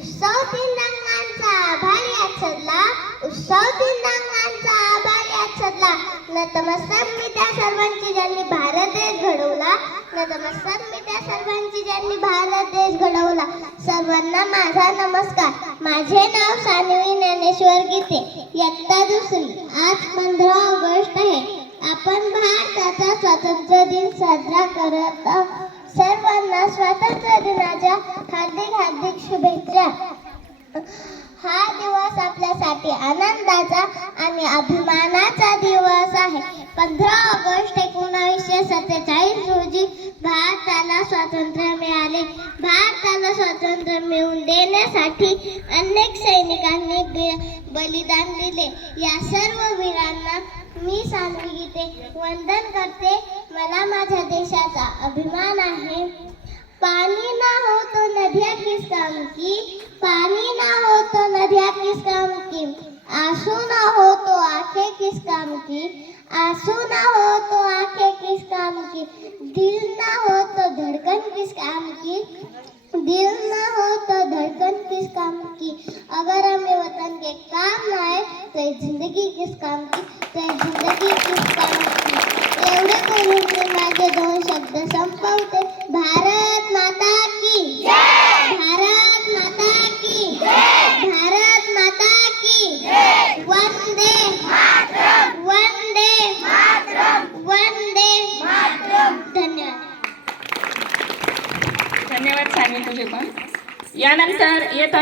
उत्सव तीन रंगांचा आभार यात सजला उत्सव तीन रंगांचा आभार यात सजला नतमस्तक मी त्या सर्वांची ज्यांनी भारत देश घडवला नतमस्तक मी त्या सर्वांची ज्यांनी भारत देश घडवला सर्वांना माझा नमस्कार. माझे नाव सानवी ज्ञानेश्वर गीते इयत्ता दुसरी. आज पंधरा ऑगस्ट आहे. आपण भारताचा स्वातंत्र्य दिन साजरा करत आहोत. सर्वांना स्वातंत्र्य दिनाच्या हार्दिक हार्दिक शुभेच्छा हा दिवस आपल्यासाठी आनंदाचा आणि अभिमानाचा दिवस आहे. पंधरा ऑगस्ट एकोणावीसशे सत्तेचाळीस रोजी भारताला स्वातंत्र्य मिळाले. भारताला स्वातंत्र्य मिळवून देण्यासाठी अनेक सैनिकांनी बलिदान दिले. या सर्व वीरांना मी सानवी गीते वंदन करते. मला माझ्या देशाचा अभिमान आहे. पाणी ना होतो की पानी ना हो तो नदियाँ किस काम की? आँसू ना हो तो आँखें किस काम की? आँसू ना हो तो आँखें किस काम की? दिल ना हो तो धड़कन किस काम की? दिल ना हो तो धड़कन किस काम की? अगर हमें वतन के काम ना आए तो ज़िंदगी किस काम की? तो ज़िंदगी किस काम की? एवढे करून मी माझे दोन शब्द संपवते धन्यवाद सानवी तुझे पण. यानंतर येत आहे